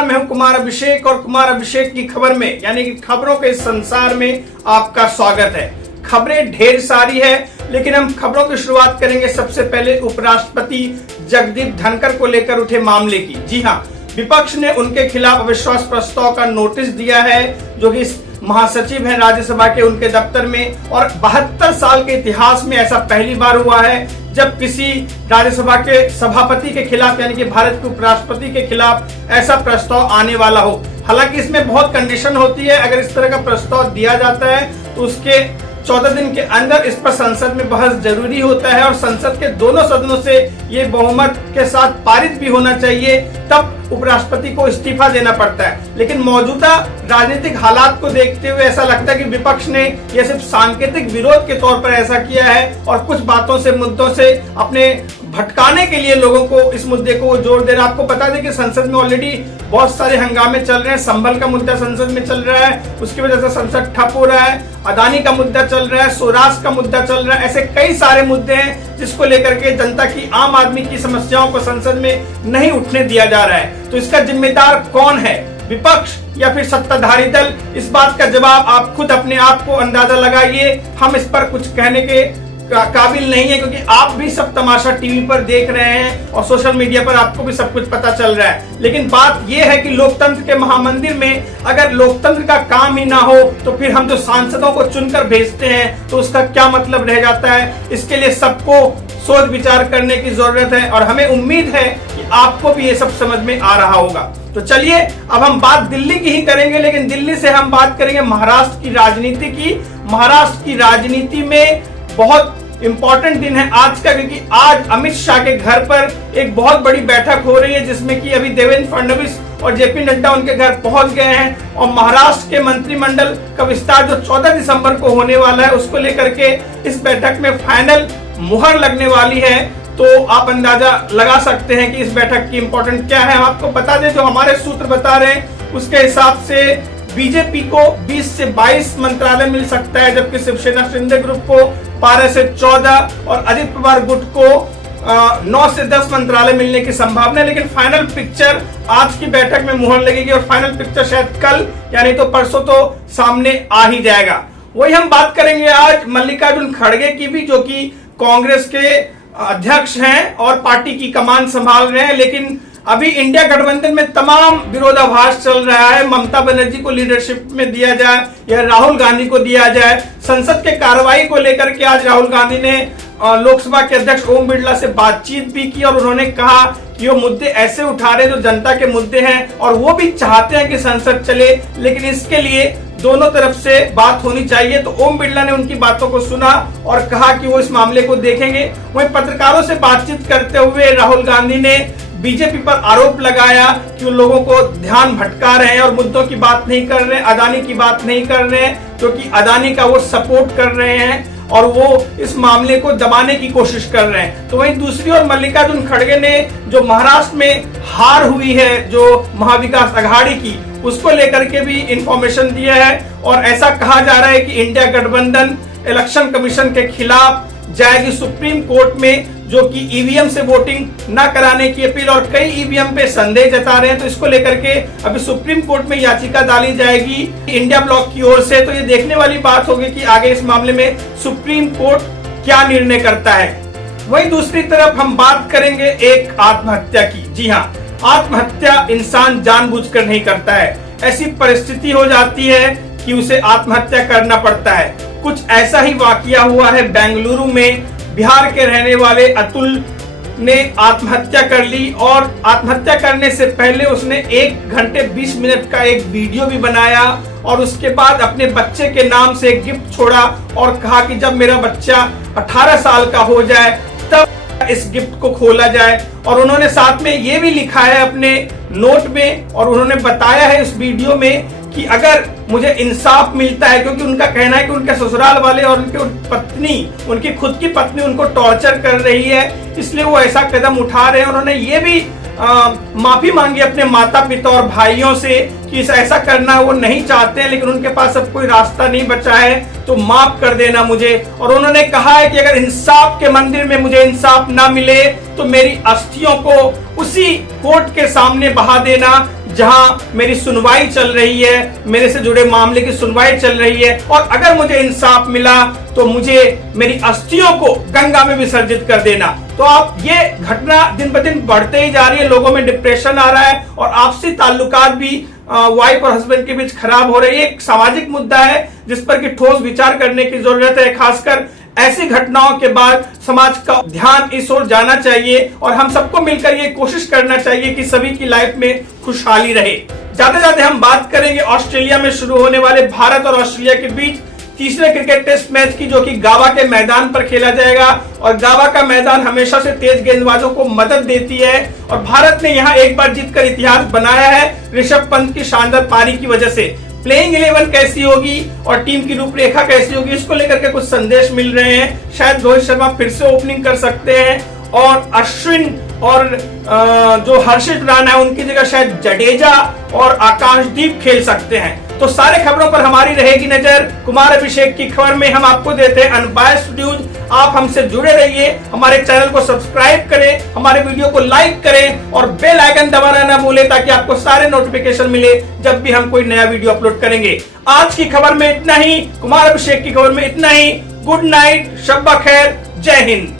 नमस्कार, मैं हूं कुमार अभिषेक और कुमार अभिषेक की खबर में यानी कि खबरों के संसार में आपका स्वागत है। खबरें ढेर सारी है, लेकिन हम खबरों की शुरुआत करेंगे सबसे पहले उपराष्ट्रपति जगदीप धनखड़ को लेकर उठे मामले की। जी हां, विपक्ष ने उनके खिलाफ अविश्वास प्रस्ताव का नोटिस दिया है, जो कि महासचिव हैं राज्यसभा के, उनके दफ्तर में। और 72 साल के इतिहास में ऐसा पहली बार हुआ है जब किसी राज्यसभा के सभापति के खिलाफ यानी कि भारत के उपराष्ट्रपति के खिलाफ ऐसा प्रस्ताव आने वाला हो। हालांकि इसमें बहुत कंडीशन होती है। अगर इस तरह का प्रस्ताव दिया जाता है तो उसके 14 दिन के अंदर इस पर संसद में बहस जरूरी होता है और संसद के दोनों सदनों से ये बहुमत के साथ पारित भी होना चाहिए, तब उपराष्ट्रपति को इस्तीफा देना पड़ता है। लेकिन मौजूदा राजनीतिक हालात को देखते हुए ऐसा लगता है कि विपक्ष ने यह सिर्फ सांकेतिक विरोध के तौर पर ऐसा किया है और कुछ बातों से, मुद्दों से अपने भटकाने के लिए लोगों को इस मुद्दे को जोर दे रहा है। आपको बता दें कि संसद में ऑलरेडी बहुत सारे हंगामे चल रहे हैं। संभल का मुद्दा संसद में चल रहा है, उसकी वजह से संसद ठप हो रहा है। अदानी का मुद्दा चल रहा है, स्वराज का मुद्दा चल रहा है। ऐसे कई सारे मुद्दे हैं जिसको लेकर के जनता की, आम आदमी की समस्याओं को संसद में नहीं उठने दिया जा रहा है। तो इसका जिम्मेदार कौन है, विपक्ष या फिर सत्ताधारी दल? इस बात का जवाब आप खुद अपने आप को अंदाजा लगाइए। हम इस पर कुछ कहने के काबिल नहीं है, क्योंकि आप भी सब तमाशा टीवी पर देख रहे हैं और सोशल मीडिया पर आपको भी सब कुछ पता चल रहा है। लेकिन बात यह है कि लोकतंत्र के महामंदिर में अगर लोकतंत्र का काम ही ना हो तो फिर हम जो सांसदों को चुनकर भेजते हैं तो उसका क्या मतलब रह जाता है। इसके लिए सबको सोच विचार करने की जरूरत है और हमें उम्मीद है कि आपको भी ये सब समझ में आ रहा होगा। तो चलिए अब हम बात दिल्ली की ही करेंगे, लेकिन दिल्ली से हम बात करेंगे महाराष्ट्र की राजनीति की। महाराष्ट्र की राजनीति में बहुत इंपॉर्टेंट दिन है आज का, क्योंकि आज अमित शाह के घर पर एक बहुत बड़ी बैठक हो रही है, जिसमें कि अभी देवेंद्र फडणवीस और जेपी नड्डा उनके घर पहुंच गए हैं। और महाराष्ट्र के मंत्रिमंडल का विस्तार जो 14 दिसंबर को होने वाला है, उसको लेकर के इस बैठक में फाइनल मुहर लगने वाली है। तो आप अंदाजा लगा सकते हैं कि इस बैठक की इंपॉर्टेंट क्या है। हम आपको बता दें, जो हमारे सूत्र बता रहे हैं उसके हिसाब से बीजेपी को 20 से 22 मंत्रालय मिल सकता है, जबकि शिवसेना शिंदे ग्रुप को 12 से 14 और अजित पवार गुट को 9 से 10 मंत्रालय मिलने की संभावना है। लेकिन फाइनल पिक्चर आज की बैठक में मुहर लगेगी और फाइनल पिक्चर शायद कल यानी तो परसों तो सामने आ ही जाएगा। वही हम बात करेंगे आज मल्लिकार्जुन खड़गे की भी, जो कि कांग्रेस के अध्यक्ष हैं और पार्टी की कमान संभाल रहे हैं। लेकिन अभी इंडिया गठबंधन में तमाम विरोधाभास चल रहा है। ममता बनर्जी को लीडरशिप में दिया जाए या राहुल गांधी को दिया जाए। संसद के कार्रवाई को लेकर के आज राहुल गांधी ने लोकसभा के अध्यक्ष ओम बिरला से बातचीत भी की और उन्होंने कहा कि वो मुद्दे ऐसे उठा रहे जो जनता के मुद्दे हैं और वो भी चाहते हैं कि संसद चले, लेकिन इसके लिए दोनों तरफ से बात होनी चाहिए। तो ओम बिरला ने उनकी बातों को सुना और कहा कि वो इस मामले को देखेंगे। वहीं पत्रकारों से बातचीत करते हुए राहुल गांधी ने बीजेपी पर आरोप लगाया कि वो लोगों को ध्यान भटका रहे हैं और मुद्दों की बात नहीं कर रहे हैं, अदानी की बात नहीं कर रहे हैं, क्योंकि अदानी का वो सपोर्ट कर रहे हैं और वो इस मामले को दबाने की कोशिश कर रहे हैं। तो वहीं दूसरी ओर मल्लिकार्जुन खड़गे ने जो महाराष्ट्र में हार हुई है जो महाविकास अघाड़ी की, उसको लेकर के भी इंफॉर्मेशन दिया है और ऐसा कहा जा रहा है कि इंडिया गठबंधन इलेक्शन कमीशन के खिलाफ जाएगी सुप्रीम कोर्ट में, जो कि ईवीएम से वोटिंग न कराने की अपील और कई ईवीएम पे संदेह जता रहे हैं। तो इसको लेकर के अभी सुप्रीम कोर्ट में याचिका डाली जाएगी इंडिया ब्लॉक की ओर से। तो ये देखने वाली बात होगी कि आगे इस मामले में सुप्रीम कोर्ट क्या निर्णय करता है। वहीं दूसरी तरफ हम बात करेंगे एक आत्महत्या की। जी हाँ, आत्महत्या इंसान जानबूझकर नहीं करता है। ऐसी परिस्थिति हो जाती है कि उसे आत्महत्या करना पड़ता है। कुछ ऐसा ही वाकया हुआ है बेंगलुरु में। बिहार के रहने वाले अतुल ने आत्महत्या कर ली और आत्महत्या करने से पहले उसने 1 घंटे 20 मिनट का एक वीडियो भी बनाया और उसके बाद अपने बच्चे के नाम से एक गिफ्ट छोड़ा और कहा कि जब मेरा बच्चा 18 साल का हो जाए तब इस गिफ्ट को खोला जाए। और उन्होंने साथ में ये भी लिखा है अपने नोट में और उन्होंने बताया है इस वीडियो में कि अगर मुझे इंसाफ मिलता है, क्योंकि उनका कहना है कि उनके ससुराल वाले और उनके पत्नी, उनकी खुद की पत्नी उनको टॉर्चर कर रही है, इसलिए वो ऐसा कदम उठा रहे हैं। उन्होंने ये भी माफी मांगी अपने माता पिता और भाइयों से कि ऐसा करना वो नहीं चाहते हैं, लेकिन उनके पास अब कोई रास्ता नहीं बचा है, तो माफ कर देना मुझे। और उन्होंने कहा है कि अगर इंसाफ के मंदिर में मुझे इंसाफ ना मिले तो मेरी अस्थियों को उसी कोर्ट के सामने बहा देना जहां मेरी सुनवाई चल रही है, मेरे से जुड़े मामले की सुनवाई चल रही है, और अगर मुझे इंसाफ मिला तो मुझे मेरी अस्थियों को गंगा में विसर्जित कर देना। तो आप ये घटना दिन ब दिन बढ़ते ही जा रही है, लोगों में डिप्रेशन आ रहा है और आपसी ताल्लुकात भी वाइफ और हस्बैंड के बीच खराब हो रही है। एक सामाजिक मुद्दा है जिस पर कि ठोस विचार करने की जरूरत है। खासकर ऐसी घटनाओं के बाद समाज का ध्यान इस ओर जाना चाहिए और हम सबको मिलकर ये कोशिश करना चाहिए कि सभी की लाइफ में खुशहाली रहे। जाते जाते हम बात करेंगे ऑस्ट्रेलिया में शुरू होने वाले भारत और ऑस्ट्रेलिया के बीच तीसरे क्रिकेट टेस्ट मैच की, जो कि गावा के मैदान पर खेला जाएगा। और गावा का मैदान हमेशा से तेज गेंदबाजों को मदद देती है और भारत ने यहां एक बार जीतकर इतिहास बनाया है ऋषभ पंत की शानदार पारी की वजह से। प्लेइंग 11 कैसी होगी और टीम की रूपरेखा कैसी होगी, इसको लेकर के कुछ संदेश मिल रहे हैं। शायद रोहित शर्मा फिर से ओपनिंग कर सकते हैं और अश्विन और जो हर्षित राणा है उनकी जगह शायद जडेजा और आकाशदीप खेल सकते हैं। तो सारे खबरों पर हमारी रहेगी नजर। कुमार अभिषेक की खबर में हम आपको देते हैं अनबायस्ड न्यूज। आप हमसे जुड़े रहिए, हमारे चैनल को सब्सक्राइब करें, हमारे वीडियो को लाइक करें और बेल आइकन दबाना ना भूलें ताकि आपको सारे नोटिफिकेशन मिले जब भी हम कोई नया वीडियो अपलोड करेंगे। आज की खबर में इतना ही, कुमार अभिषेक की खबर में इतना ही। गुड नाइट, शब्बा खैर, जय हिंद।